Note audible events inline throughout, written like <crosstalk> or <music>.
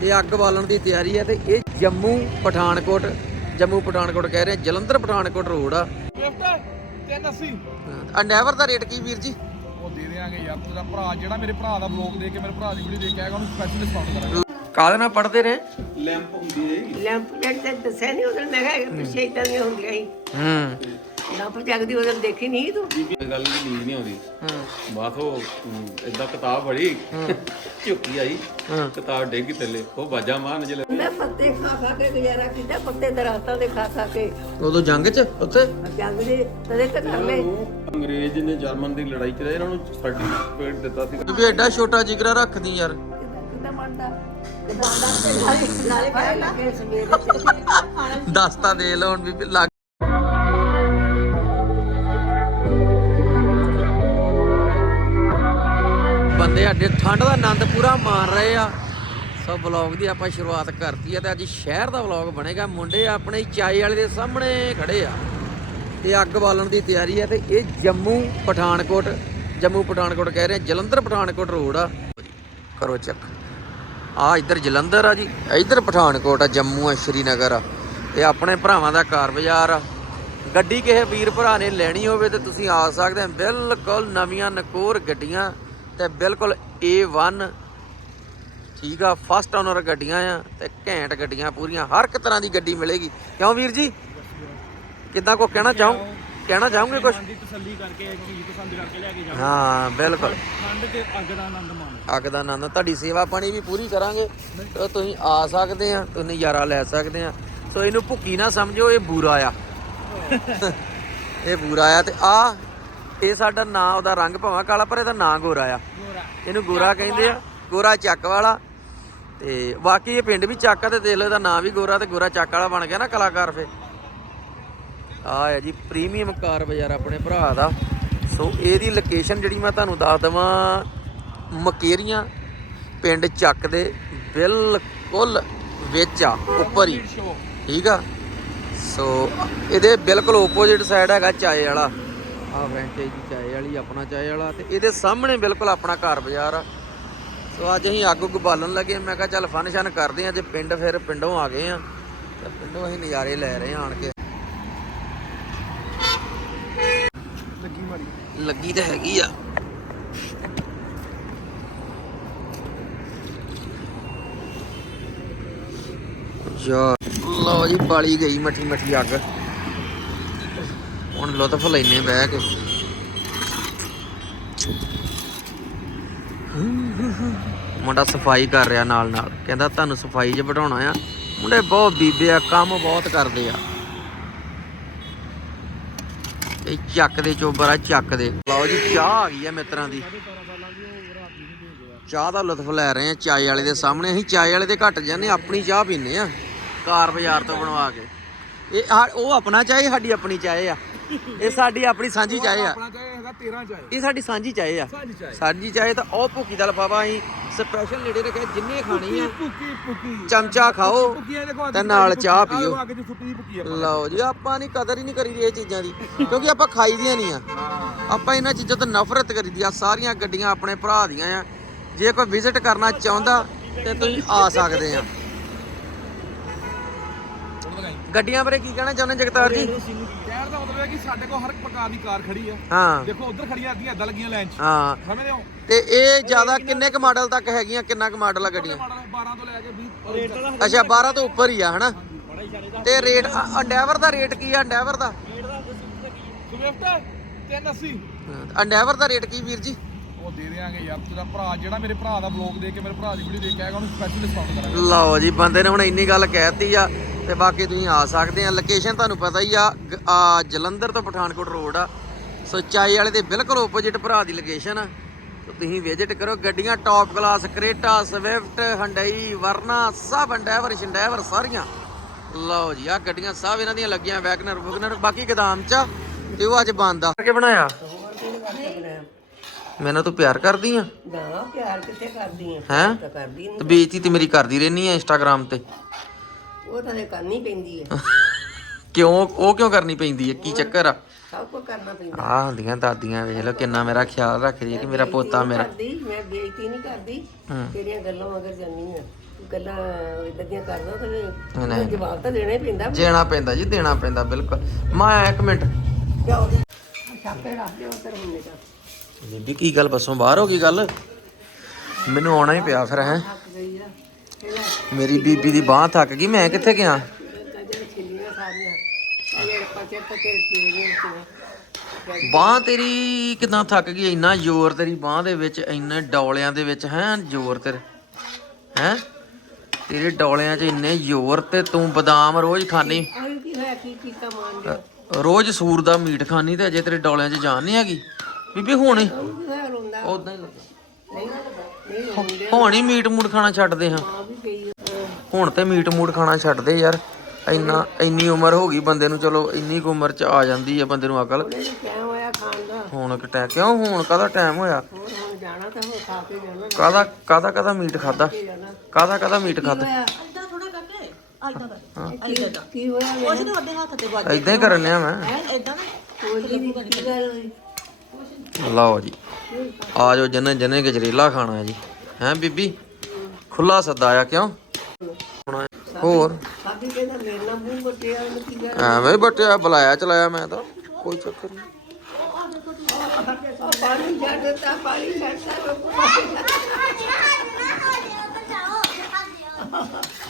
ਤੇ ਅੱਗ ਬਾਲਣ ਦੀ ਤਿਆਰੀ ਹੈ ਤੇ ਇਹ ਜੰਮੂ ਪਠਾਨਕੋਟ ਜੰਮੂ ਪਠਾਨਕੋਟ ਕਹਿ ਰਹੇ ਆ, ਜਲੰਧਰ ਪਠਾਨਕੋਟ ਰੋਡ ਆ। ਗਿਫਟ 380 ਅੰਡੈਵਰ ਦਾ ਰੇਟ ਕੀ ਵੀਰ ਜੀ? ਉਹ ਦੇ ਦੇਾਂਗੇ ਯਾਰ ਤੇਰਾ ਭਰਾ ਜਿਹੜਾ ਮੇਰੇ ਭਰਾ ਦਾ ਬਲੌਗ ਦੇਖ ਕੇ ਮੇਰੇ ਭਰਾ ਦੀ ਵੀਡੀਓ ਦੇਖ ਕੇ ਆਏਗਾ ਉਹਨੂੰ ਸਪੈਸ਼ਲ ਡਿਸਕਾਊਂਟ ਕਰਾਂਗੇ। ਕਾਹਦੇ ਨਾਲ ਪੜਦੇ ਰਹੇ ਲੈਂਪ ਹੁੰਦੀ ਹੈ ਲੈਂਪ ਜਗ ਤੇ ਦੱਸਿਆ ਨਹੀਂ ਉਦੋਂ ਮੈਂ ਕਿਹਾ ਪਿੱਛੇ ਇਦਾਂ ਦੀਆਂ ਹੁੰਦੀਆਂ ਸੀ ਹੂੰ। ਲੈਂਪ ਜਗਦੀ ਉਦੋਂ ਦੇਖੀ ਨਹੀਂ ਤੂੰ? ਕੋਈ ਗੱਲ ਦੀ ਨੀਂਦ ਨਹੀਂ ਆਉਂਦੀ। ਹੂੰ। ਬਾਤ ਉਹ ਇਦਾਂ ਕਿਤਾਬ ਪੜ੍ਹੀ ਝੁੱਕੀ ਆਈ ਕਿਤਾਬ ਡੇਗੀ ਥੱਲੇ। ਉਹ ਬਾਜਾ ਮਾਰਨ ਜਿਲੇ ਮੈਂ ਪੱਤੇ ਖਾ ਖਾ ਕੇ ਗੁਜ਼ਾਰਾ ਕੀਤਾ ਪੱਤੇ ਦਰਖਤਾਂ ਦੇ ਖਾ ਖਾ ਕੇ। ਉਦੋਂ ਜੰਗ 'ਚ ਉੱਥੇ? ਜੰਗ ਦੇ ਤਦੇ ਤੇ ਕਰ ਲੈ। ਅੰਗਰੇਜ਼ ਨੇ ਜਰਮਨ ਦੀ ਲੜਾਈ ਚ ਰਹੇ ਇਹਨਾਂ ਨੂੰ ਸਰਟੀਫਿਕੇਟ ਦਿੱਤਾ ਸੀ। ਕਿਉਂਕਿ ਐਡਾ ਛੋਟਾ ਜਿਗਰਾ ਰੱਖਦੀ ਯਾਰ। ਕਿੱਦਾਂ ਬਣਦਾ? ਕਿੱਦਾਂ ਬਣਦਾ? ਨਾਲੇ ਨਾਲੇ ਕਹਿ ਲੱਗੇ ਸਵੇਰੇ ਦੱਸ ਤਾਂ ਦੇ ਲਓ ਹੁਣ ਵੀ ਲੱਗ ਬੰਦੇ ਅੱਡੇ ਠੰਡ ਦਾ ਆਨੰਦ ਪੂਰਾ ਮਾਣ ਰਹੇ ਆ। ਸੋ ਵਲੌਗ ਦੀ ਆਪਾਂ ਸ਼ੁਰੂਆਤ ਕਰਤੀ ਆ ਤੇ ਅੱਜ ਸ਼ਹਿਰ ਦਾ ਵਲੌਗ ਬਣੇਗਾ। ਮੁੰਡੇ ਆਪਣੇ ਚਾਏ ਵਾਲੇ ਦੇ ਸਾਹਮਣੇ ਖੜੇ ਆ। ਤੇ ਅੱਗ ਬਾਲਣ ਦੀ ਤਿਆਰੀ ਆ ਤੇ ਇਹ ਜੰਮੂ ਪਠਾਨਕੋਟ ਜੰਮੂ ਪਠਾਨਕੋਟ ਕਹਿ ਰਹੇ ਆ, ਜਲੰਧਰ ਪਠਾਨਕੋਟ ਰੋਡ ਆ। ਕਰੋ ਚੱਕ। ਆ ਇੱਧਰ ਜਲੰਧਰ ਆ ਜੀ ਇੱਧਰ ਪਠਾਨਕੋਟ ਆ ਜੰਮੂ ਆ ਸ਼੍ਰੀਨਗਰ ਆ। ਤੇ ਆਪਣੇ ਭਰਾਵਾਂ ਦਾ ਕਾਰ ਬਾਜ਼ਾਰ ਆ। ਗੱਡੀ ਕਿਸੇ ਵੀਰ ਭਰਾ ਨੇ ਲੈਣੀ ਹੋਵੇ ਤੇ ਤੁਸੀਂ ਆ ਸਕਦੇ ਆ। ਬਿਲਕੁਲ ਨਵੀਆਂ ਨਕੋਰ ਗੱਡੀਆਂ ਤੇ ਬਿਲਕੁਲ A1 ਠੀਕ ਆ ਫਸਟ ਓਨਰ ਗੱਡੀਆਂ ਆ ਤੇ ਘੈਂਟ ਗੱਡੀਆਂ ਪੂਰੀਆਂ ਹਰ ਇੱਕ ਤਰ੍ਹਾਂ ਦੀ ਗੱਡੀ ਮਿਲੇਗੀ। ਕਿਉਂ ਵੀਰ ਜੀ? ਕਿੱਦਾਂ ਕੋ ਕਹਿਣਾ ਚਾਹੋ? ਕਹਿਣਾ ਚਾਹੋਗੇ ਕੁਝ ਦੀ ਤਸੱਲੀ ਕਰਕੇ ਚੀਜ਼ ਪਸੰਦ ਕਰਕੇ ਲੈ ਕੇ ਹਾਂ ਬਿਲਕੁਲ। ਠੰਡ ਤੇ ਅੱਗ ਦਾ ਆਨੰਦ ਮਾਣ। ਅੱਗ ਦਾ ਆਨੰਦ ਤੁਹਾਡੀ ਸੇਵਾ ਪਾਣੀ ਵੀ ਪੂਰੀ ਕਰਾਂਗੇ। ਤੇ ਤੁਸੀਂ ਆ ਸਕਦੇ ਆ ਤੁਸੀਂ ਨਜ਼ਾਰਾ ਲੈ ਸਕਦੇ ਆ। ਸੋ ਇਹਨੂੰ ਭੁੱਕੀ ਨਾ ਸਮਝੋ ਇਹ ਬੂਰਾ ਆ। <laughs> ਇਹ ਬੂਰਾ ਆ ਤੇ ਆ ਇਹ ਸਾਡਾ ਨਾਂ ਉਹਦਾ ਰੰਗ ਭਾਵਾਂ ਕਾਲਾ ਪਰ ਇਹਦਾ ਨਾਂ ਗੋਰਾ ਆ। ਇਹਨੂੰ ਗੋਰਾ ਕਹਿੰਦੇ ਆ। ਗੋਰਾ ਚੱਕ ਵਾਲਾ। ਤੇ ਬਾਕੀ ਇਹ ਪਿੰਡ ਵੀ ਚੱਕ ਆ ਤੇ ਦੇਖ ਲਓ ਇਹਦਾ ਨਾਂ ਵੀ ਗੋਰਾ ਤੇ ਗੋਰਾ ਚੱਕ ਵਾਲਾ ਬਣ ਗਿਆ ਨਾ ਕਲਾਕਾਰ ਫੇ। ਆ ਹੈ ਜੀ ਪ੍ਰੀਮੀਅਮ ਕਾਰ ਬਾਜ਼ਾਰ ਆਪਣੇ ਭਰਾ ਦਾ। ਸੋ ਇਹਦੀ ਲੋਕੇਸ਼ਨ ਜਿਹੜੀ ਮੈਂ ਤੁਹਾਨੂੰ ਦੱਸ ਦਵਾਂ ਮਕੇਰੀਆਂ ਪਿੰਡ ਚੱਕ ਦੇ ਬਿਲਕੁਲ ਵਿੱਚ ਆ ਉੱਪਰ ਹੀ। ਠੀਕ ਆ? ਸੋ ਇਹਦੇ ਬਿਲਕੁਲ ਓਪੋਜ਼ਿਟ ਸਾਈਡ ਹੈਗਾ ਚਾਏ ਵਾਲਾ। ਆ ਵੈਂਟੇਜ ਦੀ ਚਾਏ ਵਾਲੀ ਆਪਣਾ ਚਾਏ ਵਾਲਾ ਤੇ ਇਹਦੇ ਸਾਹਮਣੇ ਬਿਲਕੁਲ ਆਪਣਾ ਘਰ ਬਾਜ਼ਾਰ ਆ। ਸੋ ਅੱਜ ਅਸੀਂ ਅੱਗ ਉੱਗ ਬਾਲਣ ਲੱਗੇ ਮੈਂ ਕਿਹਾ ਚੱਲ ਫਨ ਸ਼ਨ ਕਰਦੇ ਆ ਜੇ ਪਿੰਡ ਫਿਰ ਪਿੰਡੋਂ ਆ ਗਏ ਆ ਤੇ ਪਿੰਡੋਂ ਅਸੀਂ ਨਜ਼ਾਰੇ ਲੈ ਰਹੇ ਆਣ ਕੇ। ਲੱਗੀ ਮਾਰੀ ਲੱਗੀ ਤਾਂ ਹੈਗੀ ਆ। ਯਾ ਲਓ ਜੀ ਬਾਲੀ ਗਈ ਮੱਠੀ ਮੱਠੀ ਅੱਗ। ਹੁਣ ਲੁਤਫ ਲੈਨੇ ਬਹਿ ਕੇ। ਮੁੰਡਾ ਸਫ਼ਾਈ ਕਰ ਰਿਹਾ ਨਾਲ ਨਾਲ। ਕਹਿੰਦਾ ਤੁਹਾਨੂੰ ਸਫ਼ਾਈ 'ਚ ਬਿਠਾਉਣਾ ਆ। ਮੁੰਡੇ ਬਹੁਤ ਬੀਬੇ ਆ ਕੰਮ ਬਹੁਤ ਕਰਦੇ ਆ। ਇਹ ਚੱਕ ਦੇ ਚੋਬਰ ਆ ਚੱਕ ਦੇ। ਲਓ ਜੀ ਚਾਹ ਆ ਗਈ ਆ ਮਿੱਤਰਾਂ ਦੀ। ਚਾਹ ਦਾ ਲੁਤਫ ਲੈ ਰਹੇ ਆ ਚਾਏ ਵਾਲੇ ਦੇ ਸਾਹਮਣੇ। ਅਸੀਂ ਚਾਏ ਵਾਲੇ ਦੇ ਘੱਟ ਜਾਂਦੇ ਹਾਂ, ਆਪਣੀ ਚਾਹ ਪੀਨੇ ਆ। ਕਾਰ ਬਾਜ਼ਾਰ ਤੋਂ ਬਣਵਾ ਕੇ। ਇਹ ਆ- ਉਹ ਆਪਣਾ ਚਾਹੇ ਸਾਡੀ ਆਪਣੀ ਚਾਹੇ ਆ। ਇਹ ਸਾਡੀ ਆਪਣੀ ਸਾਂਝੀ ਚਾਹੇ ਆ। ਆਪਣਾ ਚਾਹੇ ਹੈਗਾ 13 ਚਾਹੇ। ਇਹ ਸਾਡੀ ਸਾਂਝੀ ਚਾਹੇ ਆ। ਸਾਂਝੀ ਚਾਹੇ। ਸਾਂਝੀ ਚਾਹੇ ਤਾਂ ਉਹ ਭੁੱਕੀ ਦਾ ਲਫਾਫਾ ਅਸੀਂ ਸਪੈਸ਼ਲ ਨੇੜੇ ਰੱਖਿਆ ਜਿੰਨੇ ਖਾਣੀ ਆ। ਭੁੱਕੀ ਭੁੱਕੀ। ਚਮਚਾ ਖਾਓ ਭੁੱਕੀਆਂ ਤੇ ਨਾਲ ਚਾਹ ਪੀਓ। ਅੱਗ ਦੀ ਫੁੱਟੀ ਦੀ ਭੁੱਕੀ ਆ ਲਓ ਜੀ ਆਪਾਂ ਨਹੀਂ ਕਦਰ ਹੀ ਨਹੀਂ ਕਰੀਦੀ ਇਹ ਚੀਜ਼ਾਂ ਦੀ ਕਿਉਂਕਿ ਆਪਾਂ ਖਾਈ ਦੀਆਂ ਨਹੀਂ ਆ। ਆਪਾਂ ਇਹਨਾਂ ਚੀਜ਼ਾਂ ਤੋਂ ਨਫ਼ਰਤ ਕਰੀਦੀ ਆ ਸਾਰੀਆਂ ਗੱਡੀਆਂ ਆਪਣੇ ਭਰਾ ਦੀਆਂ ਆ। ਜੇ ਕੋਈ ਵਿਜ਼ਿਟ ਕਰਨਾ ਚਾਹੁੰਦਾ ਤੇ ਤੁਸੀਂ ਆ ਸਕਦੇ ਆ। ਗੱਡੀਆਂ ਬਾਰੇ ਕੀ ਕਹਿਣਾ ਚਾਹੁੰਦੇ ਜਗਤਾਰ ਜੀ? ਕਹਿਣ ਦਾ ਮਤਲਬ ਹੈ ਕਿ ਸਾਡੇ ਕੋਲ ਹਰ ਇੱਕ ਪ੍ਰਕਾਰ ਦੀ ਕਾਰ ਖੜੀ ਆ ਹਾਂ। ਦੇਖੋ ਉਧਰ ਖੜੀਆਂ ਅੱਧੀਆਂ ਏਦਾਂ ਲੱਗੀਆਂ ਲਾਈਨ 'ਚ। ਹਾਂ। ਸਮਝਦੇ ਹੋ? ਤੇ ਇਹ ਜ਼ਿਆਦਾ ਕਿੰਨੇ ਕੁ ਮਾਡਲ ਤੱਕ ਹੈਗੀਆਂ ਕਿੰਨਾ ਕੁ ਮਾਡਲ ਆ ਗੱਡੀਆਂ? ਮਾਡਲ? 12 ਤੋਂ ਲੈ ਕੇ 20 ਰੇਟ ਦਾ ਅੱਛਾ 12 ਤੋਂ ਉੱਪਰ ਹੀ ਆ ਹਨਾ? ਤੇ ਰੇਟ ਅੰਡੈਵਰ ਦਾ ਰੇਟ ਕੀ ਆ ਅੰਡੈਵਰ ਦਾ? ਸਵਿਫਟ 380 ਅੰਡੈਵਰ ਦਾ ਰੇਟ ਕੀ ਵੀਰ ਜੀ? ਉਹ ਦੇ ਦੇਾਂਗੇ ਯਾਰ ਤੇਰਾ ਭਰਾ ਜਿਹੜਾ ਮੇਰੇ ਭਰਾ ਦਾ ਬਲੌਗ ਦੇਖ ਕੇ ਮੇਰੇ ਭਰਾ ਦੀ ਵੀਡੀਓ ਦੇਖ ਕੇ ਆਏਗਾ ਉਹਨੂੰ ਸਪੈਸ਼ਲ ਡਿਸਕਾਊਂਟ ਕਰਾਂਗੇ। ਲਓ ਜੀ ਬੰਦੇ ਨੇ ਹੁਣ ਇੰਨੀ ਗੱਲ ਕਹਿਤੀ ਆ ਤੇ ਬਾਕੀ ਤੁਸੀਂ ਆ ਸਕਦੇ ਆ। ਲੋਕੇਸ਼ਨ ਤੁਹਾਨੂੰ ਪਤਾ ਹੀ ਆ ਗ- ਆ ਜਲੰਧਰ ਤੋਂ ਪਠਾਨਕੋਟ ਰੋਡ ਆ। ਸੋ ਚਾਈ ਵਾਲੇ ਦੇ ਬਿਲਕੁਲ ਓਪੋਜਿਟ ਭਰਾ ਦੀ ਲੋਕੇਸ਼ਨ ਆ। ਸੋ ਤੁਸੀਂ ਵਿਜ਼ਿਟ ਕਰੋ ਗੱਡੀਆਂ top class Creta Swift Hyundai Verna ਸਭ ਅੰਡੈਵਰ ਸ਼ੰਡੈਵਰ ਸਾਰੀਆਂ। ਲਓ ਜੀ ਆ ਗੱਡੀਆਂ ਸਭ ਇਹਨਾਂ ਦੀਆਂ ਲੱਗੀਆਂ ਵੈਗਨਰ ਵੁਗਨਰ ਬਾਕੀ ਗਦਾਮ ਚ ਆ ਤੇ ਉਹ ਅੱਜ ਬੰਦ ਆ। ਕਰਕੇ ਬਣਾਇਆ। ਮੈਨੂੰ ਤੂੰ ਪਿਆਰ ਕਰਦੀ ਆ। ਨਾ ਪਿਆਰ ਕਿੱਥੇ ਕਰਦੀ ਆ? ਹੈਂ? ਤਾਂ ਕਰਦੀ। ਤੇ ਬੇਇੱਜ਼ਤੀ ਤੇ ਮੇਰੀ ਕਰਦੀ ਰਹਿਨੀ ਆ ਇੰਸਟਾਗ੍ਰਾਮ ਤੇ। ਉਹ ਤਾਂ ਇਹ ਕਰਨੀ ਪੈਂਦੀ ਹੈ <laughs> ਕਿਉਂ? ਉਹ ਕਿਉਂ ਕਰਨੀ ਪੈਂਦੀ ਹੈ ਕੀ ਚੱਕਰ ਆ? ਸਭ ਕੁਝ ਕਰਨਾ ਪੈਂਦਾ। ਆ ਹੁੰਦੀਆਂ ਦਾਦੀਆਂ ਵੇਖ ਲਓ ਕਿੰਨਾ ਮੇਰਾ ਖਿਆਲ ਰੱਖਦੀ ਹੈ ਕਿ ਮੇਰਾ ਪੋਤਾ ਮੇਰਾ। ਕਰਦੀ ਮੈਂ ਬੇਇੱਜ਼ਤੀ ਨਹੀਂ ਕਰਦੀ। ਤੇਰੀਆਂ ਗੱਲਾਂ ਮਗਰ ਜਾਨੀ ਆ। ਗੱਲਾਂ ਇਦਾਂ ਦੀਆਂ ਕਰਦਾ ਤੇ ਫਿਰ ਨਹੀਂ। ਜਵਾਬ ਤਾਂ ਦੇਣਾ ਹੀ ਪੈਂਦਾ। ਦੇਣਾ ਪੈਂਦਾ ਜੀ ਦੇਣਾ ਪੈਂਦਾ ਬਿਲਕੁਲ। ਮੈਂ ਇੱਕ ਮਿੰਟ। ਛਾਪੇ ਰੱਖ ਹੁੰਨੇ ਬੀਬੀ ਕੀ ਗੱਲ ਬੱਸੋਂ ਬਾਹਰ ਹੋ ਗਈ ਗੱਲ? ਮੈਨੂੰ ਆਉਣਾ ਹੀ ਪਿਆ ਫਿਰ ਹੈ। ਮੇਰੀ ਬੀਬੀ ਦੀ ਬਾਹ ਥੱਕ ਗਈ ਮੈਂ ਕਿੱਥੇ ਗਿਆ? ਬਾਹ ਤੇਰੀ ਕਿਦਾਂ ਥੱਕ ਗਈ? ਇੰਨਾ ਜ਼ੋਰ ਤੇਰੀ ਬਾਹ ਦੇ ਵਿੱਚ ਇੰਨੇ ਡੌਲਿਆਂ ਦੇ ਵਿੱਚ ਹੈ ਜ਼ੋਰ ਤੇਰੇ ਹੈ? ਤੇਰੇ ਡੌਲਿਆਂ 'ਚ ਇੰਨੇ ਜ਼ੋਰ ਤੇ ਤੂੰ ਬਦਾਮ ਰੋਜ਼ ਖਾਣੀ ਰੋਜ਼ ਸੂਰ ਦਾ ਮੀਟ ਖਾਣੀ ਤੇ ਅਜੇ ਤੇਰੇ ਡੌਲਿਆਂ 'ਚ ਜਾਨ ਨਹੀਂ ਹੈਗੀ? ਬੀਬੀ ਹੁਣ। ਹੀ ਰੋਂਦਾ ਉਦਾਂ ਹੀ ਲੱਗਾ। ਨਹੀਂ ਨਹੀਂ ਰੋਂਦੇ ਹੁਣ ਹੀ ਮੀਟ ਮੂਟ ਖਾਣਾ ਛੱਡਦੇ ਹਾਂ। ਆ ਵੀ ਗਈ ਆ। ਹੁਣ ਤੇ ਮੀਟ ਮੂਟ ਖਾਣਾ ਛੱਡਦੇ ਯਾਰ। ਇੰਨਾ ਇੰਨੀ ਉਮਰ ਹੋ ਗਈ ਬੰਦੇ ਨੂੰ ਚਲੋ ਇੰਨੀ ਕੁ ਉਮਰ 'ਚ ਆ ਜਾਂਦੀ ਹੈ ਬੰਦੇ ਨੂੰ ਅਕਲ। ਕਿਹਾ ਹੋਇਆ ਖਾਣ ਦਾ? ਹੁਣ ਕਿ ਟੈ ਕਿਉਂ ਹੁਣ ਕਾਹਦਾ ਟਾਈਮ ਹੋਇਆ? ਹੋਰ ਹੁਣ ਜਾਣਾ ਤਾਂ ਹੋ ਖਾ ਕੇ ਜਾਣਾ। ਕਾਹਦਾ ਕਾਹਦਾ ਕਾਹਦਾ ਮੀਟ ਖਾਦਾ ਕਾਹਦਾ ਕਾਹਦਾ ਮੀਟ ਖਾਦਾ ਹੋਇਆ? ਏਦਾਂ ਥੋੜਾ ਕਰਕੇ ਏਦਾਂ ਕਰ। ਕੀ- ਕੀ ਹੋਇਆ ਕੁਛ ਨਹੀਂ ਉਹਦੇ ਹੱਥ ਤੇ ਵੱਜ ਇਦਾਂ ਹੀ ਕਰਨ ਲਿਆ ਮੈਂ। ਏਦਾਂ ਨਾ। ਕੋਈ ਨਹੀਂ ਕੀ ਗੱਲ ਹੋਈ? ਲਓ ਜੀ। ਆ ਜਾਓ ਜਨੇ ਜਨੇ ਗਜਰੇਲਾ ਖਾਣਾ ਹੈ ਜੀ। ਹੈਂ ਬੀਬੀ? ਖੁੱਲਾ ਸੱਦਾ ਆ ਕਿਉਂ? ਹੋਰ? ਸਾਬੀ ਕਹਿੰਦਾ ਮੇਰੇ ਨਾਲ ਮੂੰਹ ਬੱਟਿਆ ਉਹਨੇ ਕੀ ਗੱਲ ਐਵੇਂ ਬਟਿਆ ਬੁਲਾਇਆ ਚਲਾਇਆ ਮੈਂ ਤਾਂ ਕੋਈ ਚੱਕਰ ਨਹੀਂ। ਆ ਪਾਣੀ ਛੱਡ ਦਿੱਤਾ ਪਾਣੀ ਛੱਡਤਾ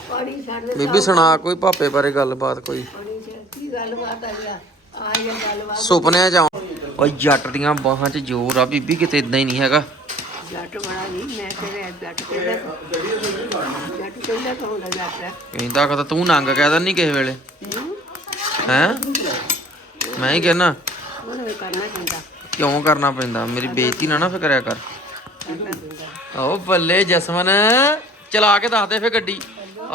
ਪਾਣੀ ਛੱਡ ਦਿੱਤਾ। ਬੀਬੀ ਸੁਣਾ ਕੋਈ ਪਾਪੇ ਬਾਰੇ ਗੱਲਬਾਤ ਕੋਈ? ਪਾਣੀ ਛੱਡ ਕੀ ਗੱਲਬਾਤ ਆ ਗਿਆ ਇਹ ਗੱਲਬਾਤ ਸੁਪਨਿਆਂ ਚ ਆਉਂ। ਓਏ ਜੱਟ ਦੀਆਂ ਬਾਹਾਂ 'ਚ ਜ਼ੋਰ ਆ ਬੀਬੀ ਕਿਤੇ ਇਦਾਂ ਹੀ ਨਹੀਂ ਹੈਗਾ। ਜੱਟ ਬੜਾ ਨਹੀਂ ਮੈਂ ਤੇਰੇ ਜੱਟ ਕਹਿੰਦਾ ਜੱਟ ਕਹਿੰਦਾ ਕਹੋਂਦਾ ਜੱਟ। ਹੈ ਕਹਿੰਦਾ ਕਹਤਾ ਤੂੰ ਨੰਗ ਕਹਿ ਦਿੰਦੀ ਕਿਸੇ ਵੇਲੇ। ਹੈਂ? ਮੈਂ ਹੀ ਕਹਿਣਾ ਉਹਨੂੰ ਵੀ ਕਰਨਾ ਚਾਹੀਦਾ ਕਿਉਂ ਕਰਨਾ ਪੈਂਦਾ? ਮੇਰੀ ਬੇਇੱਜ਼ਤੀ ਨਾ ਨਾ ਫਿਰ ਕਰਿਆ ਕਰ। ਕਰਨਾ ਪੈਂਦਾ ਓ ਬੱਲੇ ਜਸਮਨ ਚਲਾ ਕੇ ਦੱਸ ਦੇ ਫੇ ਗੱਡੀ।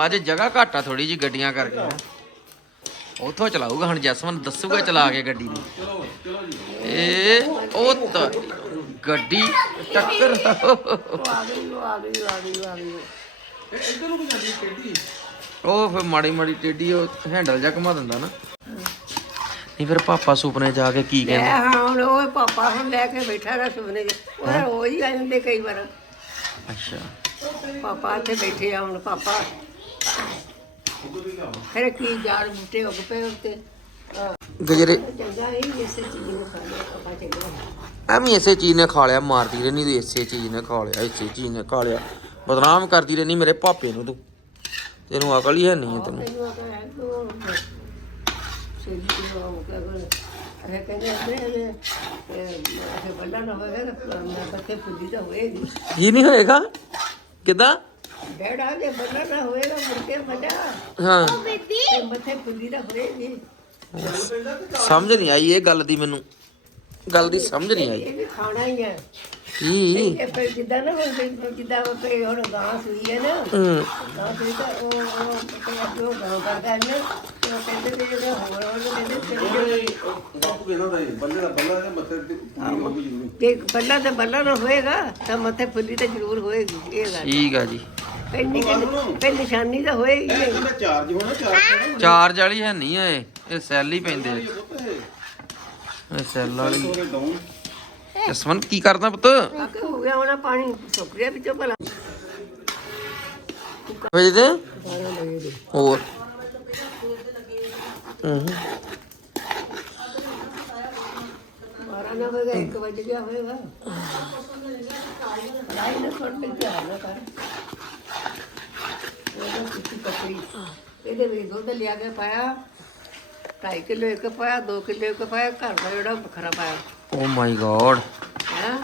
ਅੱਜ ਜਗ੍ਹਾ ਘੱਟ ਥੋੜੀ ਜੀ ਗੱਡੀਆਂ ਕਰਕੇ। ਉੱਥੋਂ ਚਲਾਊਗਾ ਹੁਣ ਜਸਮਨ ਦੱਸੂਗਾ ਚਲਾ ਕੇ ਗੱਡੀ ਦੀ ਇਹ ਉਹ ਤਾਂ ਗੱਡੀ ਟੱਕਰ। ਉਹ ਆ ਗਈ ਉਹ ਆ ਗਈ ਉਹ ਆ ਗਈ ਉਹ ਆ ਗਈ ਉਹ ਫਿਰ ਮਾੜੀ ਮਾੜੀ ਟੇਢੀ ਉਹ ਹੈਂਡਲ ਜਾ ਘੁਮਾ ਦਿੰਦਾ ਨਾ। ਨਹੀਂ ਫਿਰ ਪਾਪਾ ਸੁਪਨੇ ਜਾ ਕੇ ਕੀ ਕਹਿੰਦਾ? ਹਾਂ ਹੁਣ ਉਹ ਪਾਪਾ ਹੁਣ ਲੈ ਕੇ ਬੈਠਾ ਰਿਹਾ ਸੁਪਨੇ 'ਚ। ਉਹ ਹੋ? ਹੀ ਆ ਜਾਂਦੇ ਕਈ ਵਾਰ। ਅੱਛਾ। ਪਾਪਾ ਇੱਥੇ ਬੈਠੇ ਆ ਹੁਣ ਪਾਪਾ। ਫਿਰ ਕੀ ਜਾੜ ਬੂਟੇ ਉੱਗ ਪਏ ਉੱਤੇ। ਗਜਰੇ ਚੰਗਾ ਇਹ ਇਸੇ ਚੀਜ਼ ਨੂੰ ਖਾ ਲਿਆ ਪਾਪਾ ਚੰਗਾ ਐਵੇਂ ਇਸੇ ਚੀਜ਼ ਨੇ ਖਾ ਲਿਆ ਮਾਰਦੀ ਰਹਿਣੀ ਤੂੰ ਇਸੇ ਚੀਜ਼ ਨੇ ਖਾ ਲਿਆ ਇਸੇ ਚੀਜ਼ ਨੇ ਖਾ ਲਿਆ। ਬਦਨਾਮ ਕਰਦੀ ਰਹਿਣੀ ਮੇਰੇ ਪਾਪੇ ਨੂੰ ਤੂੰ। ਤੈਨੂੰ ਅਕਲ ਹੀ ਹੈ ਨਹੀਂ ਤੈਨੂੰ। ਤੈਨੂੰ ਆਖਿਆ ਹੈ ਤੂੰ ਸੇਲੀ ਨੂੰ ਉਹ ਕਿਆ ਕਰ ਅਰੇ ਕਹਿੰਦੇ ਆਪਣੇ ਇਹ ਇਹ ਬੱਲਾ ਨਾ ਹੋਵੇ ਤਾਂ ਮੈਂ ਬੱਤੇ ਫੁੱਦੀ ਤਾਂ ਹੋਏਗੀ। ਕੀ ਨਹੀਂ ਹੋਏਗਾ? ਕਿਦਾਂ? ਡੈਡਾ ਦੇ ਬੱਲਾ ਨਾ ਹੋਏਗਾ ਤੇ ਮੱਥੇ ਤਾਂ ਹੋਏਗੀ। ਸਮਝ ਨਹੀਂ ਆਈ ਇਹ ਗੱਲ ਦੀ ਮੈਨੂੰ। ਗੱਲ ਦੀ ਸਮਝ ਨਹੀਂ ਆਈ। ਇਹ ਵੀ ਖਾਣਾ ਹੀ ਹੈ। ਕੀ? ਇਹ ਫਿਰ ਜਿੱਦਾਂ ਨਾ ਹੁਣ ਜਿੱਦਾਂ- ਜਿੱਦਾਂ ਉਹ ਤੇ ਹੁਣ ਗਾਂ ਸੂਈ ਹੈ ਨਾ। ਹੂੰ। ਗਾਂ ਸੂਈ ਤਾਂ ਉਹ ਉਹ ਤੇ ਅੱਗੇ ਉਹ ਗਾਂ ਕਰਦਾ ਹੈ ਨਾ। ਤੇ ਉਹ ਕਹਿੰਦੇ ਵੀ ਜਿਹੜੇ ਹੋਰ ਹੋਰ ਕਹਿੰਦੇ ਤੇ ਜੇ ਬੱਲਾ ਤੇ ਬੱਲਾ ਨਾ ਹੋਏਗਾ ਤਾਂ ਮੱਥੇ ਫੁੱਲੀ ਤਾਂ ਜ਼ਰੂਰ ਹੋਏਗੀ ਇਹ ਗੱਲ। ਠੀਕ ਆ ਜੀ। ਪਹਿਲੀ ਪਹਿਲੀ ਨਿਸ਼ਾਨੀ ਤਾਂ ਹੋਏਗੀ ਚਾਰਜ ਵਾਲੀ ਹੈ ਨਹੀਂ ਇਹ ਇਹ ਸੈੱਲ ਹੀ ਪੈਂਦੇ ਆ। ਇਹ। ਸੈੱਲ ਵਾਲੀ। ਜਸਮਨ ਕੀ ਕਰਦਾ ਪੁੱਤ? ਆਕੇ ਹੋ ਗਿਆ ਹੋਣਾ ਪਾਣੀ ਸੁੱਕ ਗਿਆ ਵਿੱਚੋਂ ਭਲਾ। ਵੇਚ ਦੇ? ਬਾਰਾਂ ਵਜੇ ਦੇ। ਹੋਰ। ਹੂੰ। ਨਾ ਹੋਏਗਾ 1 ਵਜ ਗਿਆ ਹੋਏਗਾ ਲਾਈ ਨਾ ਛੋੜ ਕੇ ਨਾ ਕਰ। ਉਹਦਾ ਕੁੱਤੀ ਕੱਪੜੀ ਇਹਦੇ ਵਿੱਚ ਦੁੱਧ ਲਿਆ ਕੇ ਪਾਇਆ 2.5 ਕਿਲੋ ਇੱਕ ਪਾਇਆ 2 ਕਿਲੋ ਇੱਕ ਪਾਇਆ ਘਰ ਦਾ ਜਿਹੜਾ ਵੱਖਰਾ ਪਾਇਆ। ਓ ਮਾਈ ਹੈ?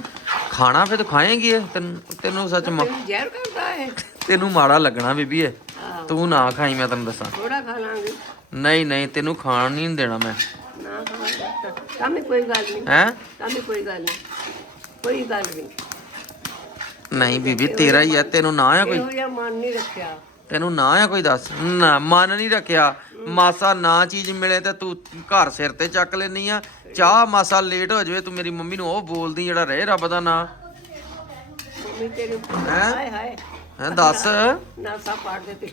ਖਾਣਾ ਫਿਰ ਤੂੰ ਖਾਏਂਗੀ ਇਹ? ਤੈਨੂੰ ਤੈਨੂੰ ਸੱਚ ਮ- ਜ਼ਹਿਰ ਕਰਦਾ ਹੈ ਤੈਨੂੰ ਮਾੜਾ ਲੱਗਣਾ ਬੀਬੀ ਇਹ। ਆਹੋ। ਤੂੰ ਨਾ ਖਾਈ ਮੈਂ ਤੈਨੂੰ ਦੱਸਾਂ। ਥੋੜਾ ਖਾ ਲਾਂਗੇ। ਨਹੀਂ ਨਹੀਂ ਤੈਨੂੰ ਖਾਣ ਨਹੀਂ ਦੇਣਾ ਮੈਂ। ਨਾ ਖਾਵਾਂਗੇ ਤਾਂ ਵੀ ਕੋਈ ਗੱਲ ਨਹੀਂ। ਹੈ? ਤਾਂ ਵੀ ਕੋਈ ਗੱਲ ਨਹੀਂ। ਕੋਈ ਗੱਲ ਨਹੀਂ। ਨਹੀਂ ਬੀਬੀ ਤੇਰਾ ਹੀ ਆ ਤੈਨੂੰ ਨਾ ਆ ਕੋਈ। ਇਹੋ ਜਿਹਾ ਮਨ ਨਹੀਂ ਰੱਖਿਆ। ਤੈਨੂੰ ਨਾ ਆ ਕੋਈ ਦੱਸ। ਨਾ ਮਨ ਨਹੀਂ ਰੱਖਿਆ। ਮਾਸਾ ਨਾ ਚੀਜ਼ ਮਿਲੇ ਤੇ ਤੂੰ ਘਰ ਸਿਰ ਤੇ ਚੱਕ ਲੈਨੀ ਆ। ਚਾਹ ਮਾਸਾ ਲੇਟ ਹੋ ਜਾਵੇ ਤੂੰ ਮੇਰੀ ਮੰਮੀ ਨੂੰ ਉਹ ਬੋਲਦੀ ਜਿਹੜਾ ਰਹੇ ਰੱਬ ਦਾ ਨਾਂ। ਮੰਮੀ ਤੇਰੇ ਹੈਂ? ਹਾਏ ਹਾਏ। ਹੈ ਦੱਸ। ਨਾ ਸਾ ਪਾੜ ਦਿੱਤੇ।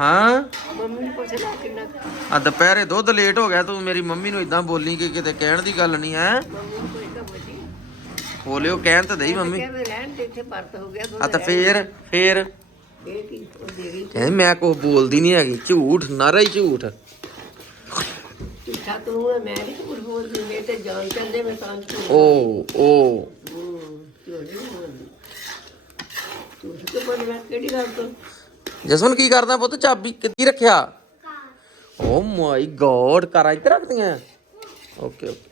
ਹਾਂ? ਮੰਮੀ ਨੂੰ ਪੁੱਛ ਲੈ ਕਿੰਨਾ ਕੁ- ਆ ਦੁਪਹਿਰੇ ਦੁੱਧ ਲੇਟ ਹੋ ਗਿਆ ਤੂੰ ਮੇਰੀ ਮੰਮੀ ਨੂੰ ਇਦਾਂ ਬੋਲੀ ਕਿ ਕਿਤੇ ਕਹਿਣ ਦੀ ਗੱਲ ਨਹੀਂ ਹੈ? ਤਾਂ ਬੋਲਿਓ ਕਹਿਣ ਤਾਂ ਦੇਈ ਮੰਮੀ। ਕਿਹਾ ਵੀ ਰਹਿਣ ਦੇ ਇੱਥੇ ਪਰਤ ਹੋ ਗਿਆ ਦੁੱਧ ਆ ਤਾਂ ਫੇਰ ਫੇਰ। ਕਹਿੰਦੀ ਮੈਂ ਕੁਛ ਬੋਲਦੀ ਨਹੀਂ ਹੈਗੀ। ਝੂਠ ਨਾਰਾ ਹੀ ਝੂਠ। ਝੂਠਾ ਤੂੰ ਹੈ ਮੈਂ ਨਹੀਂ ਝੂਠ ਬੋਲਦੀ ਮੇਰੇ ਤੇ ਜਾਨ ਚੱਲਦੇ ਮੈਂ ਤਾਂ ਝੂਠ ਓ ਓ। ਝੂਠ ਕਿਹੜੀ ਗੱਲ ਤੋਂ? ਕੀ ਕਰਦਾ ਪੁੱਤ? ਚਾਬੀ ਕਿੱਥੇ ਰੱਖਿਆ? ਓ ਮਾਈ ਗੋਡ ਕਰਾਂ ਇੱਥੇ ਰੱਖਦੀਆਂ ਓਕੇ ਓਕੇ।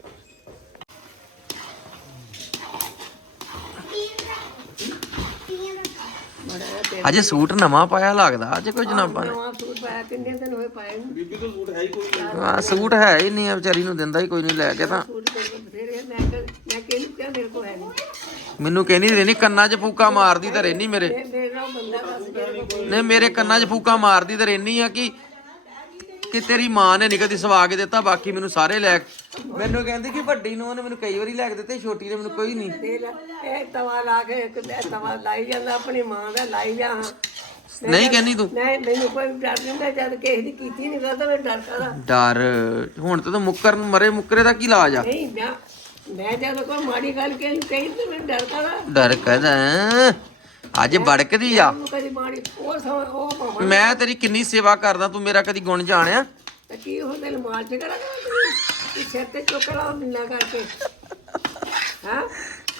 ਅਜੇ ਸੂਟ ਨਵਾਂ ਪਾਇਆ ਲੱਗਦਾ ਅਜੇ ਕੁਝ ਨਾ। ਪਾਇਆ ਨਵਾਂ ਸੂਟ ਪਾਇਆ ਕਿੰਨੇ ਦਿਨ ਹੋਏ ਪਾਏ ਨੂੰ। ਬੀਬੀ ਤੋਂ ਸੂਟ ਹੈ ਹੀ ਕੋਈ ਆ ਸੂਟ ਹੈ ਹੀ ਨਹੀਂ ਆ ਵਿਚਾਰੀ ਨੂੰ ਦਿੰਦਾ ਹੀ ਕੋਈ ਨਹੀਂ ਲੈ ਕੇ ਤਾਂ। ਸੂਟ ਤੇਰੇ ਕੋਲ ਬਥੇਰੇ ਆ, ਮੈਂ ਕਿ ਮੈਂ ਕਿਹਨੂੰ ਕਿਹਾ ਮੇਰੇ ਕੋਲ ਹੈ ਨਹੀਂ। ਮੈਨੂੰ ਕਹਿੰਦੀ ਰਹਿਣੀ ਕੰਨਾਂ 'ਚ ਫੂਕਾ ਮਾਰਦੀ ਤਾਂ ਰਹਿਣੀ ਮੇਰੇ। ਇਹ ਮੇਰੇ ਨਾਲ ਬੰਦਾ ਦੱਸ ਜਿਹੜੇ ਕੋਲ ਨੇ ਮੇਰੇ ਕੰਨਾਂ 'ਚ ਫੂਕਾ ਮਾਰਦੀ ਤਾਂ ਰਹਿਣੀ ਆ ਕਿ ਕਿ ਤੇਰੀ ਮਾਂ ਨੇ ਨਹੀਂ ਕਦੀ ਸਵਾ ਕੇ ਦਿੱਤਾ ਬਾਕੀ ਮੈਨੂੰ ਸਾਰੇ ਲੈ ਮੈਨੂੰ ਕਹਿੰਦੀ ਕਿ ਵੱਡੀ ਨੂੰ ਉਹਨੇ ਮੈਨੂੰ ਕਈ ਵਾਰੀ ਲੈ ਕੇ ਦਿੱਤੇ ਛੋਟੀ ਨੇ ਮੈਨੂੰ ਕੋਈ ਨਹੀਂ। ਦੇ ਲੈ ਇਹ ਤਵਾ ਲਾ ਕੇ ਇੱਕ ਤੇ ਤਵਾ ਲਾਈ ਜਾਂਦਾ ਆਪਣੀ ਮਾਂ ਦਾ ਲਾਈ ਜਾ ਹਾਂ ਨਹੀਂ ਕਹਿੰਦੀ ਤੂੰ। ਨਹੀਂ ਮੈਨੂੰ ਕੋਈ ਡਰ ਨਹੀਂ ਹੁੰਦਾ ਜਦ ਕਿਸੇ ਦੀ ਕੀਤੀ ਨਹੀਂ ਕਰਦਾ ਮੈਂ ਡਰ ਡਰ ਹੁਣ ਤੇ ਤੂੰ ਮੁੱਕਰ ਮਰੇ ਮੁੱਕਰੇ ਦਾ ਕੀ ਇਲਾਜ ਆ? ਨਹੀਂ ਮੈਂ ਮੈਂ ਜਦ ਕੋਈ ਮਾੜੀ ਗੱਲ ਕਹੀ ਕਹੀ ਤੇ ਮੈਂ ਡਰ ਡਰ ਕਹਦਾ ਅੱਜ ਬੜਕਦੀ ਆ। ਉਹਨੂੰ ਕਦੀ ਮਾੜੀ ਉਹ ਸਮਾਂ ਉਹ ਭਾਵੇਂ ਮੈਂ ਤੇਰੀ ਕਿੰਨੀ ਸੇਵਾ ਕਰਦਾ ਤੂੰ ਮੇਰਾ ਕਦੀ ਗੁਣ ਜਾਣਿਆ? ਤੇ ਕੀ ਉਹ ਦਿਲ ਮਾਲ ਚ ਕਰਾਂਗਾ ਕਿ ਸਿਰ ਤੇ ਚੁੱਕ ਲਾ ਬਿੰਨਾ ਕਰਕੇ। ਹਾਂ?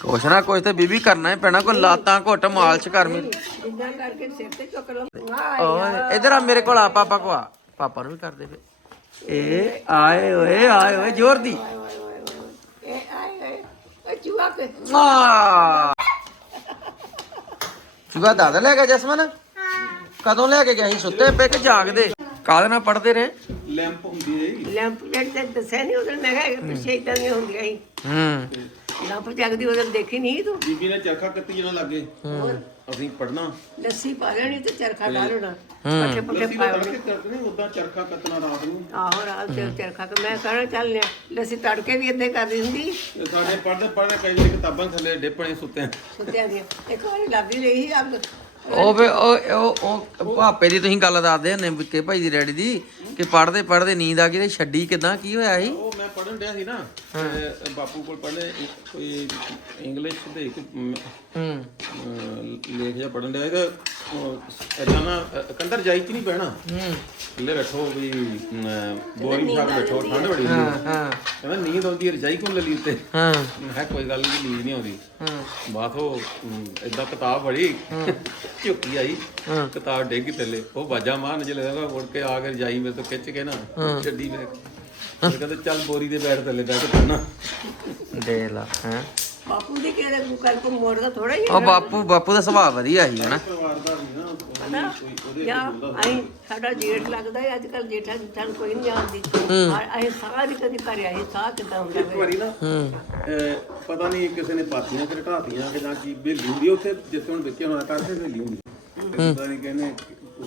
ਕੁਛ ਨਾ ਕੁਛ ਤੇ ਬੀਬੀ ਕਰਨਾ ਹੀ ਪੈਣਾ ਕੋਈ ਲਾਤਾਂ ਘੁੱਟ ਮਾਲਸ਼ ਕਰ ਮੇਰੀ ਬਿੰਨਾ ਕਰਕੇ ਸਿਰ ਤੇ ਚੁੱਕ ਲਾ। ਆ ਓਏ ਇਧਰ ਆ ਮੇਰੇ ਕੋਲ ਆ ਪਾਪਾ ਕੋ ਆ। ਪਾਪਾ ਨੂੰ ਵੀ ਕਰ ਦੇ ਫੇ ਏ ਆਏ ਓਏ ਆਏ ਓਏ ਜ਼ੋਰ ਦੀ। ਇਹ ਆਏ ਉਹ ਚੂਹਾ ਕੇ ਆ। ਚੁਗਾ ਦਾਦਾ ਲੈ ਗਿਆ ਜਸਮਨ? ਕਦੋਂ ਲੈ ਕੇ ਗਿਆ ਸੀ? ਸੁੱਤੇ ਪਏ ਕਿ ਜਾਗਦੇ? ਕਾਹਦੇ ਨਾਲ ਪੜਦੇ ਰਹੇ? ਲੈਂਪ ਹੁੰਦੀ ਹੈ ਲੈਂਪ ਲੈਟ ਤੇ ਦੱਸਿਆ ਨਹੀਂ ਉਹਦੇ ਮੈਂ ਕਿਹਾ ਪਿੱਛੇ ਇਦਾਂ ਦੀਆਂ ਹੁੰਦੀਆਂ ਸੀ। ਹੂੰ। ਲੈਂਪ ਜਗਦੀ ਉਹਦੇ ਦੇਖੀ ਨਹੀਂ ਤੂੰ? ਬੀਬੀ ਨੇ ਚਰਖਾ ਕੱਤੀ ਜਣਾ ਲੱਗੇ। ਅਸੀਂ ਪੜਨਾ ਲੱਸੀ ਪਾ ਲੈਣੀ ਤੇ ਚਰਖਾ ਲਾ ਲੈਣਾ। ਪੱਠੇ ਪੁੱਠੇ ਲੱਸੀ ਪਾ ਦਾ ਤੜਕੇ ਕਰਦੇ ਨੇ ਉਦਾਂ ਚਰਖਾ ਕੱਤਣਾ ਰਾਤ ਨੂੰ। ਆਹੋ ਰਾਤ ਤੇ ਚਰਖਾ ਕੇ ਮੈਂ ਕਹਣਾ ਚੱਲ ਲਿਆ। ਲੱਸੀ ਤੜਕੇ ਵੀ ਏਦਾਂ ਹੀ ਕਰਦੀ ਹੁੰਦੀ ਇਹ ਸਾਡੇ ਪੜਦੇ ਪੜਦੇ ਕਈ ਵਾਰੀ ਕਿਤਾਬਾਂ ਥੱਲੇ ਡਿੱਪਣੇ ਸੁੱਤੇ ਆ। ਸੁੱਤਿਆਂ ਦੀਆਂ। ਇੱਕ ਵਾਰੀ ਲੱਗੀ ਰਹੀ ਸੀ ਅੱਗ। ਉਹ ਵੇ ਉਹ ਉਹ ਉਹ ਭਾਪੇ ਦੀ ਤੁਸੀਂ ਗੱਲ ਦੱਸਦੇ ਹੁੰਦੇ ਵਿੱਕੇ ਭਾਈ ਦੀ ਡੈਡੀ ਦੀ ਕਿ ਪੜਦੇ ਪੜਦੇ ਨੀਂਦ ਆ ਗਈ ਤੇ ਛੱਡੀ ਕਿਦਾਂ? ਕੀ ਹੋਇਆ ਸੀ? ਮੈਂ ਪੜਨ ਡਿਆ ਸੀ ਨਾ ਤੇ ਬਾਪੂ ਕੋਲ ਪਹਿਲੇ ਕੋਈ ਇੰਗਲਿਸ਼ ਦੇ ਇੱਕ ਮ, ਹੂੰ। ਅਹ, ਲੇਖ ਜਿਹਾ ਪੜਨ ਡਿਆ ਸੀ ਤੇ ਇਦਾਂ ਨਾ ਕੰਧਰ ਜਾਈ ਚ ਨਹੀਂ ਬਹਿਣਾ ਹੂੰ। ਥੱਲੇ ਬੈਠੋ ਵੀ ਅਮ, ਬੋਰੀ ਸਾਹਿਬ ਬੈਠੋ ਠੰਡ ਬੜੀ ਹਾਂ ਸੀ ਹਾਂ ਕਹਿੰਦਾ ਨੀਂਦ ਆਉਂਦੀ ਹੈ ਰਜਾਈ ਕੋਲ ਲਈ ਉੱਤੇ? ਹਾਂ। ਮੈਂ ਕਿਹਾ ਕੋਈ ਗੱਲ ਨਹੀਂ ਨੀਂਦ ਨਹੀਂ ਆਉਂਦੀ। ਹਾਂ। ਬਾਤ ਉਹ ਇਦਾਂ ਕਿਤਾਬ ਬੜੀ ਝੁੱਕੀ ਆਈ ਕਿਤਾਬ ਡੇਗੀ ਥੱਲੇ। ਉਹ ਬਾਜਾ ਮਾਰਨ ਚ ਲੱਗਾ ਮੁੜ ਕੇ ਆ ਕੇ ਰਜਾਈ ਮੇਰੇ ਤੋਂ ਖਿੱਚ ਕੇ ਨਾ ਛੱਡੀ ਮੇਰੇ ਕਹਿੰਦੇ ਚੱਲ ਬੋਰੀ ਦੇ ਬੈਠ ਥੱਲੇ ਬੈਠ ਕੇ ਪੜਨਾ ਦੇ ਲਾ ਹੈ। ਬਾਪੂ ਦੀ ਕਿਹੜੇ ਨੂੰ ਕੱਲ ਕੋ ਮੋੜਦਾ ਥੋੜਾ ਹੀ ਉਹ ਬਾਪੂ ਬਾਪੂ ਦਾ ਸੁਭਾਅ ਵਧੀਆ ਸੀ ਹਨਾ ਪਰਿਵਾਰ ਦਾ ਨਹੀਂ ਨਾ ਪਤਾ ਜਾਂ ਅਸੀਂ ਸਾਡਾ ਜੇਠ ਲੱਗਦਾ ਹੈ ਅੱਜ ਕੱਲ ਜੇਠਾਂ ਜਿੱਠਾਂ ਨੂੰ ਕੋਈ ਨਹੀਂ ਅਸੀਂ ਸਾਹ ਨਹੀਂ ਕਦੀ ਭਰਿਆ ਸੀ ਸਾਹ ਕਿਦਾਂ ਹੁੰਦਾ ਇੱਕ ਵਾਰੀ ਨਾ ਅਹ, ਪਤਾ ਨਹੀਂ ਕਿਸੇ ਨੇ ਪਾਤੀਆਂ ਕਿ ਢਾਤੀਆਂ ਕਿ ਜਾਂ ਕੀ ਬੇਲੀ ਹੁੰਦੀ ਉੱਥੇ ਜਿੱਥੇ ਹੁਣ ਵਿੱਕੇ ਹੋਣਾ ਕਰਦੇ ਬੇਲੀ ਹੁੰਦੀ ਤੇ ਪਤਾ ਨਹੀਂ ਕਹਿੰਦੇ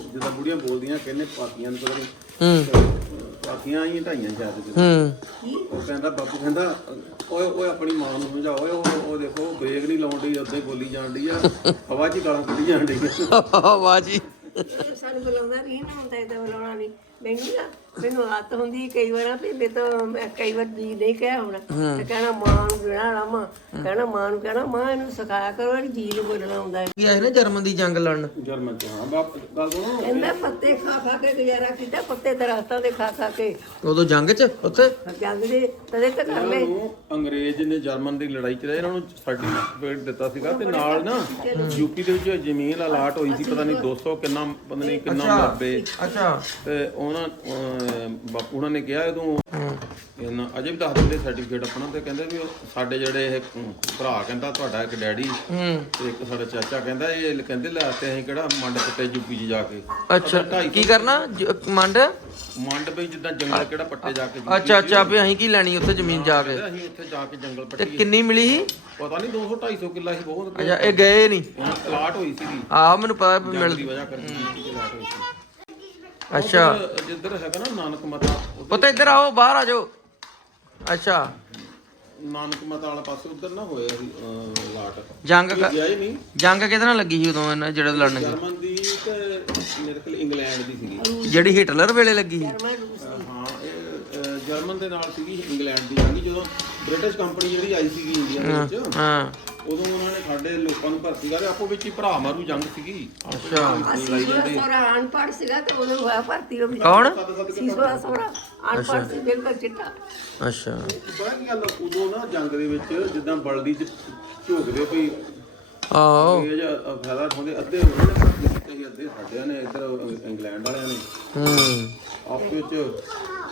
ਜਿੱਦਾਂ ਬੁੜੀਆਂ ਬੋਲਦੀਆਂ ਕਹਿੰਦੇ ਪਾਤੀਆਂ ਨੂੰ ਪਤਾ ਨਹੀਂ ਪਾਤੀਆਂ ਆਈਆਂ ਢਾਈਆਂ ਸ਼ਾਇਦ ਕਿਤੇ। ਹੂੰ ਉਹ ਕਹਿੰਦਾ ਬਾਪੂ ਕਹਿੰਦਾ ਓਏ ਓਏ ਆਪਣੀ ਮਾਂ ਨੂੰ ਸਮਝਾਓ ਓਏ ਉਹ ਉਹ ਦੇਖੋ ਬ੍ਰੇਕ ਨਹੀਂ ਲਾਉਣ ਡਈ ਉਦਾਂ ਹੀ ਬੋਲੀ ਜਾਣ ਡਈ ਆ ਹਵਾ 'ਚ ਹੀ ਗਾਲਾਂ ਕੱਢੀ ਜਾਣ ਡਈ ਆ। ਵਾਹ ਜੀ ਇਹ ਸਾਨੂੰ ਬੁਲਾਉਂਦਾ ਨਹੀਂ ਨਾ ਹੁੰਦਾ ਇਹਦਾ ਬੁਲਾਉਣਾ ਨਹੀਂ ਮੈਨੂੰ ਨਾ ਮੈਨੂੰ ਆਦਤ ਹੁੰਦੀ ਕਈ ਵਾਰ ਵੀ ਮੈਂ ਤਾਂ ਮੈਂ ਕਈ ਵਾਰ ਜੀ ਨਹੀਂ ਕਹਿਆ ਹੋਣਾ। ਤੇ ਕਹਿਣਾ ਮਾਂ ਨੂੰ ਜਿਹੜਾ ਰਾਮਾ ਕਹਿਣਾ ਮਾਂ ਨੂੰ ਕਹਿਣਾ ਮਾਂ ਇਹਨੂੰ ਸਿਖਾਇਆ ਕਰੋ ਇਹ ਜੀ ਨੂੰ ਬੋਲਣਾ ਹੁੰਦਾ ਹੈ। ਕੀ ਆਏ ਨਾ ਜਰਮਨ ਦੀ ਜੰਗ ਲੜਨ? ਜਰਮਨ ਚ ਹਾਂ ਬਾਪ ਗੱਲ ਸੁਣੋ। ਕਹਿੰਦਾ ਪੱਤੇ ਖਾ ਖਾ ਕੇ ਗੁਜ਼ਾਰਾ ਕੀਤਾ ਪੱਤੇ ਦਰਖਤਾਂ ਦੇ ਖਾ ਖਾ ਕੇ। ਉਦੋਂ ਜੰਗ 'ਚ ਉੱਥੇ? ਜੰਗ ਦੇ ਤਦੇ ਤਾਂ ਕਰ ਲੈ ਨੂੰ ਅੰਗਰੇਜ਼ ਨੇ ਜਰਮਨ ਦੀ ਲੜਾਈ ਚ ਰਹੇ ਇਹਨਾਂ ਨੂੰ ਸਰਟੀਫਿਕੇਟ ਦਿੱਤਾ ਸੀਗਾ ਤੇ ਨਾਲ ਨਾ ਯੂਪੀ ਦੇ ਵਿੱਚ ਜ਼ਮੀਨ ਅਲਾਟ ਹੋਈ ਸੀ ਪਤਾ ਨਹੀਂ 200 ਕਿੰਨਾ ਪਤਾ ਨਹੀਂ ਕਿੰਨਾ ਮਰਬੇ ਅੱਛਾ। ਤੇ ਉਹਨਾਂ ਅਹ, ਬਾਪੂ ਉਹਨਾਂ ਨੇ ਕਿਹਾ ਉਦੋਂ ਇਹਨਾਂ ਅਜੇ ਵੀ ਦੱਸ ਦਿੰਦੇ ਸਰਟੀਫਿਕੇਟ ਆਪਣਾ ਤੇ ਕਹਿੰਦੇ ਵੀ ਉਹ ਸਾਡੇ ਜਿਹੜੇ ਇਹ ਅਮ, ਭਰਾ ਕਹਿੰਦਾ ਤੁਹਾਡਾ ਇੱਕ ਡੈਡੀ ਹੂੰ। ਤੇ ਇੱਕ ਸਾਡਾ ਚਾਚਾ ਕਹਿੰਦਾ ਇਹ ਕਹਿੰਦੇ ਲੈ ਤੇ ਅਸੀਂ ਕਿਹੜਾ ਮੰਡ ਪੱਟੇ ਯੂਪੀ 'ਚ ਜਾ ਕੇ। ਅੱਛਾ ਕੀ ਕਰਨਾ? ਜ- ਮੰਡ? ਮੰਡ ਵੀ ਜਿੱਦਾਂ ਜੰਗਲ ਕਿਹੜਾ ਪੱਟੇ ਜਾ ਕੇ ਅੱਛਾ ਅੱਛਾ ਵੀ ਅਸੀਂ ਕੀ ਲੈਣੀ ਉੱਥੇ ਜ਼ਮੀਨ ਜਾ ਕੇ? ਅਸੀਂ ਉੱਥੇ ਜਾ ਕੇ ਜੰਗਲ ਤੇ ਪੱਟੀ। ਕਿੰਨੀ ਮਿਲੀ ਸੀ? ਪਤਾ ਨਹੀਂ 200 250 ਕਿੱਲਾ ਸੀ ਬਹੁਤ। ਅੱਛਾ ਇਹ ਗਏ ਨਹੀਂ? ਉਹਨਾਂ ਅਲਾਟ ਹੋਈ ਸੀਗੀ। ਆਹ ਮੈਨੂੰ ਪਤਾ ਵੀ ਮਿਲ ਦੀ ਵਜ੍ਹਾ ਕਰਕੇ ਯੂਪੀ 'ਚ ਅਲਾਟ ਹੋਈ ਸੀ। ਅੱਛਾ। ਉੱਧਰ ਜਿੱਧਰ ਹੈਗਾ ਨਾ ਨਾਨਕ ਮਤਾ ਪੁੱਤ ਇੱਧਰ ਆਓ ਬਾਹਰ ਆ ਜਾਓ। ਅੱਛਾ। ਨਾਨਕ ਮਤਾ ਵਾਲਾ ਪਾਸੇ ਉੱਧਰ ਨਾ ਹੋਇਆ ਸੀ ਅਹ, ਅਲਾਟ ਜੰਗ ਕ- ਗਿਆ ਹੀ ਨਹੀਂ। ਜੰਗ ਕਿਹਦੇ ਨਾਲ ਲੱਗੀ ਸੀ ਉਦੋਂ ਇਹਨਾਂ ਜਿਹੜੇ ਲੜਨ ਗਏ? ਜਰਮਨ ਦੀ ਤੇ ਮੇਰੇ ਖਿਆਲ ਇੰਗਲੈਂਡ ਦੀ ਸੀਗੀ। ਜਿਹੜੀ ਹਿਟਲਰ ਵੇਲੇ ਲੱਗੀ ਸੀ। ਮੈਂ ਰੂਸ ਹਾਂ ਇਹ ਅਹ, ਜਰਮਨ ਦੇ ਨਾਲ ਸੀਗੀ ਇੰਗਲੈਂਡ ਦੀ ਜੰਗ ਜਦੋਂ ਬ੍ਰਿਟਿਸ਼ ਕੰਪਨੀ ਜਿਹੜੀ ਆਈ ਸੀਗੀ ਇੰਡੀਆ ਦੇ ਵਿੱਚ ਹਾਂ। ਉਦੋਂ ਉਹਨਾਂ ਨੇ ਸਾਡੇ ਲੋਕਾਂ ਨੂੰ ਭਰਤੀ ਕਰਦੇ ਆਪੋ ਵਿੱਚ ਹੀ ਭਰਾ ਮਾਰੂ ਜੰਗ ਸੀਗੀ। ਅੱਛਾ। ਅਸੀਂ ਸੋਰਾ ਅਨਪੜ੍ਹ ਸੀਗਾ ਤੇ ਉਦੋਂ ਹੋਇਆ ਭਰਤੀ ਉਹ ਵੀ ਕੌਣ ਸੀਸੋਰਾ ਸੋਰਾ ਅਨਪੜ੍ਹ ਸੀ ਬਿਲਕੁਲ ਚਿੱਟਾ। ਅੱਛਾ। ਪਤਾ ਕੀ ਗੱਲ ਆ, ਉਦੋਂ ਨਾ ਜੰਗ ਦੇ ਵਿੱਚ ਜਿੱਦਾਂ ਬਲਦੀ ਚ ਝੋਕਦੇ ਭਈ ਆਓ ਇਹ ਜਿਹਾ ਫਾਇਦਾ ਉਠਾਉਂਦੇ ਅੱਧੇ ਉਹਨਾਂ ਨੇ ਭਰਤੀ ਕੀਤੇ ਸੀ ਅੱਧੇ ਸਾਡਿਆਂ ਨੇ ਇੱਧਰ ਇੰਗਲੈਂਡ ਵਾਲਿਆਂ ਨੇ। ਹੂੰ। ਵਿੱਚ ਬਸ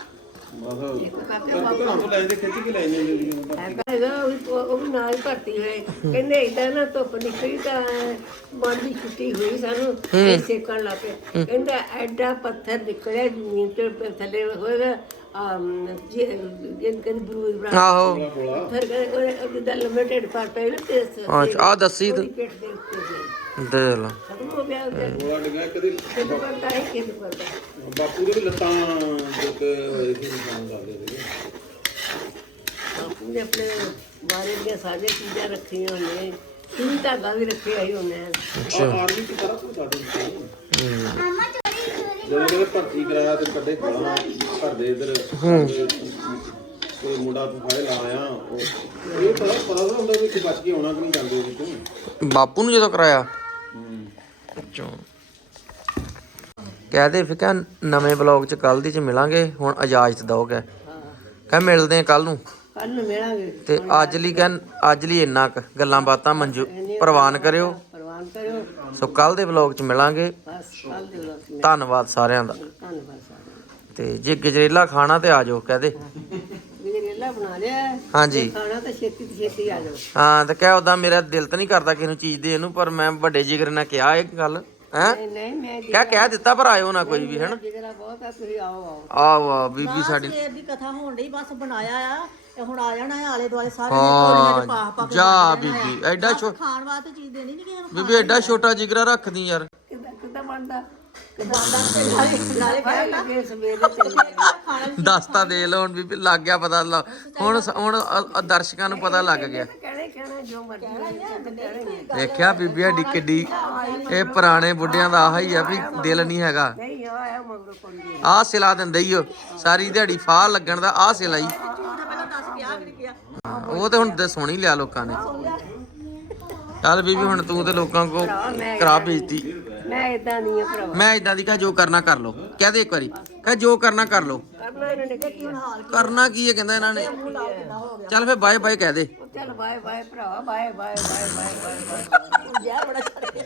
ਘਰਾਂ ਤੋਂ ਲੈ ਜਾਂਦੇ ਖਿੱਚ ਕੇ ਲੈ ਜਾਂਦੇ ਸੀ ਹੈਗਾ ਹੈਗਾ ਉਹ ਵੀ- ਉਹ ਵੀ ਨਾਲ ਹੀ ਭਰਤੀ ਹੋਏ ਕਹਿੰਦੇ ਇਦਾਂ ਨਾ ਧੁੱਪ ਨਿਕਲੀ ਤਾਂ ਮਨ ਦੀ ਛੁੱਟੀ ਹੋਈ ਸਾਨੂੰ ਇਹ ਸੇਕਣ ਲੱਗ ਪਏ ਕਹਿੰਦਾ ਐਡਾ ਪੱਥਰ ਨਿਕਲਿਆ ਜ਼ਮੀਨ ਤੇ ਫਿਰ ਥੱਲੇ ਹੋਏਗਾ ਆਮ ਜੇ ਜਿੰਨ ਕਹਿੰਦੇ ਬਰੂਦ ਬਣਾ ਆਹੋ ਫਿਰ ਕਹਿੰਦੇ ਉਹ ਜਿੱਦਾਂ ਲੰਮੇ ਢਿੱਡ ਪਰ ਪਏ ਨਾ ਤੇ ਅੱਛਾ ਆ ਦੱਸੀ ਤੂੰ। ਪੇਟ ਦੇ ਉੱਤੇ ਸੀ। ਦੇ ਲਾ। ਖਤਮ ਹੋ। ਗਿਆ ਉਹਦਾ ਗੋਲਾ ਡਿੱਗਾ ਕਦੇ ਕਿੰਨੇ ਕਰਦਾ ਹੈ ਕਿੰਨੇ ਕਰਦਾ ਬਾਪੂ ਦੇ ਵੀ ਲੱਤਾਂ ਦੁੱਖ ਹੋਏ ਸੀ ਨਿਸ਼ਾਨ ਦੱਸਦੇ ਸੀਗੇ ਆਪਣੇ ਆਪਣੇ ਬਾਰੇ ਦੀਆਂ ਸਾਰੀਆਂ ਚੀਜ਼ਾਂ ਰੱਖੀਆਂ ਹੋਈਆਂ ਸੂਈ ਧਾਗਾ ਵੀ ਰੱਖਿਆ ਹੀ ਹੋਣਾ ਔਰ ਆਰਮੀ ਚ ਸਾਰਾ ਕੁਝ ਦੱਸ ਦਿੰਦੇ ਜਦੋਂ ਕਿਤੇ ਭਰਤੀ ਕਰਾਇਆ ਤੇ ਕੱਢੇ ਗਾਲਾਂ ਘਰ ਇਧਰ ਕੋਈ ਮੁੰਡਾ ਫਾਇਲ ਆਇਆ ਉਹ ਇਹ ਪਤਾ ਪਤਾ ਤਾਂ ਹੁੰਦਾ ਵੀ ਕਿ ਬਚ ਕੇ ਆਉਣਾ ਕਿ ਨਹੀਂ ਜਾਂਦੇ ਉਹ ਤੋਂ ਬਾਪੂ ਨੂੰ ਜਦੋਂ ਕਰਾਇਆ ਅੱਛਾ ਕਹਦੇ ਫਿਰ ਕਿਆ ਨਵੇਂ ਬਲੌਗ ਚ ਕੱਲ ਦੀ ਚ ਮਿਲਾਂਗੇ ਹੁਣ ਇਜਾਜ਼ਤ ਦੋਗੇ ਕਹ ਮਿਲਦੇ ਆ ਕੱਲ ਨੂੰ। ਕੱਲ ਨੂੰ ਮਿਲਾਂਗੇ। ਤੇ ਅੱਜ ਲਈ ਕਹਿ ਅੱਜ ਲਈ ਇੰਨਾ ਕੁ ਗੱਲਾਂ ਬਾਤਾਂ ਮਨਜੂ ਪ੍ਰਵਾਨ ਕਰਿਓ। ਪ੍ਰਵਾਨ ਕਰਿਓ। ਸੋ ਕੱਲ ਦੇ ਬਲੌਗ ਚ ਮਿਲਾਂਗੇ। ਧੰਨਵਾਦ ਸਾਰਿਆਂ ਦਾ। ਧੰਨਵਾਦ ਤੇ ਜੇ ਗਜਰੇਲਾ ਖਾਣਾ ਤੇ ਆ ਜਾਓ ਕਹਦੇ ਗਜਰੇਲਾ ਬਣਾ ਲਿਆ। ਹੈ। ਹਾਂਜੀ ਖਾਣਾ ਤਾਂ ਛੇਤੀ ਤੋਂ ਛੇਤੀ ਆ ਜਾਓ। ਹਾਂ ਤੇ ਕਹਿ ਉਦਾਂ ਮੇਰਾ ਦਿਲ ਤਾਂ ਨਹੀਂ ਕਰਦਾ ਕਿਸੇ ਨੂੰ ਚੀਜ਼ ਦੇ ਇਹਨੂੰ ਪਰ ਮੈਂ ਵੱਡੇ ਜਿਗਰ ਨਾਲ ਕਿਹਾ ਇਹ ਗੱਲ ਹੈ? ਨਹੀਂ ਨਹੀਂ ਮੈਂ ਕਹਿ ਕਹਿ ਦਿੱਤਾ ਪਰ ਆਇਓ ਨਾ ਕੋਈ ਵੀ ਹਨਾ? ਜਿਗਰਾ ਬਹੁਤ ਆ ਤੁਸੀਂ ਆਓ ਆਓ। ਆਓ ਆ ਬੀਬੀ ਸਾਡੀ ਸਵੇਰ ਦੀ ਕਥਾ ਹੋਣ ਡਈ ਬਸ ਬਣਾਇਆ ਆ ਤੇ ਹੁਣ ਆ ਜਾਣਾ ਹੈ ਆਲੇ ਦੁਆਲੇ ਸਾਰੇ ਨੇ ਕੋਲੀਆਂ ਚ ਪਾ ਪਾ ਹਾਂ ਕੇ ਜਾ ਵੰਡ ਦੇਣਾ ਆ। ਬੀਬੀ ਐਡਾ ਛੋ ਖਾਣ ਵਾਸਤੇ ਚੀਜ਼ ਦੇਣੀ ਨਹੀਂ ਕਿਸੇ ਨੂੰ ਬੀਬੀ ਐਡਾ ਛੋਟਾ ਜਿਗਰਾ ਰੱਖਦੀ ਯਾਰ। ਕਿੱਦਾਂ ਕਿੱਦਾਂ ਬਣਦਾ? ਨਾਲੇ ਖਾਏ ਦੇ ਲਓ, ਹੁਣ ਬੀਬੀ ਲੱਗ ਗਿਆ ਪਤਾ ਲਾ ਹੁਣ ਹੁਣ, ਅ- ਅ- ਦਰਸ਼ਕਾਂ ਨੂੰ ਪਤਾ ਲੱਗ ਗਿਆ। ਦੇਖਿਆ ਬੀਬੀ ਸਾਡੀ ਕਿੱਡੀ, ਇਹ ਪੁਰਾਣੇ ਬੁੱਢਿਆਂ ਦਾ ਆਹ ਹੀ ਆ ਵੀ ਦਿਲ ਨਹੀਂ ਹੈਗਾ। ਆਹ ਸਿਲਾ ਦਿੰਦੇ ਹੀ ਉਹ। ਸਾਰੀ ਦਿਹਾੜੀ ਫਾਹ ਲੱਗਣ ਦਾ ਆਹ ਸਿਲਾ ਹੀ ਝੂਠ ਉਹ ਤੇ ਹੁਣ ਤੇ ਸੁਣ ਹੀ ਲਿਆ ਲੋਕਾਂ ਨੇ। ਚੱਲ ਬੀਬੀ, ਹੁਣ ਤੂੰ ਤੇ ਲੋਕਾਂ ਕੋ ਕਰਾ ਬੇਇੱਜ਼ਤੀ। ਮੈਂ ਇਦਾਂ ਨਹੀਂ ਆ ਭਰਾਵਾ। ਮੈਂ ਇਦਾਂ ਦੀ ਕਹ ਜੋ ਕਰਨਾ ਕਰ ਲੋ ਕਹਿ ਦੇ ਇੱਕ ਵਾਰੀ। ਕਹ ਜੋ ਕਰਨਾ ਕਰ ਲੋ ਕਰਨਾ ਇਹਨਾਂ ਨੇ ਕੀ ਕਰਨਾ ਕੀ ਹੈ ਕਹਿੰਦਾ ਇਹਨਾਂ ਨੇ। ਚੱਲ ਫੇ ਬਾਏ ਬਾਏ ਕਹਿ ਦੇ। ਚੱਲ ਬਾਏ ਬਾਏ ਭਰਾ bye bye bye bye bye ਜਾ ਬੜਾ ਛੱਡ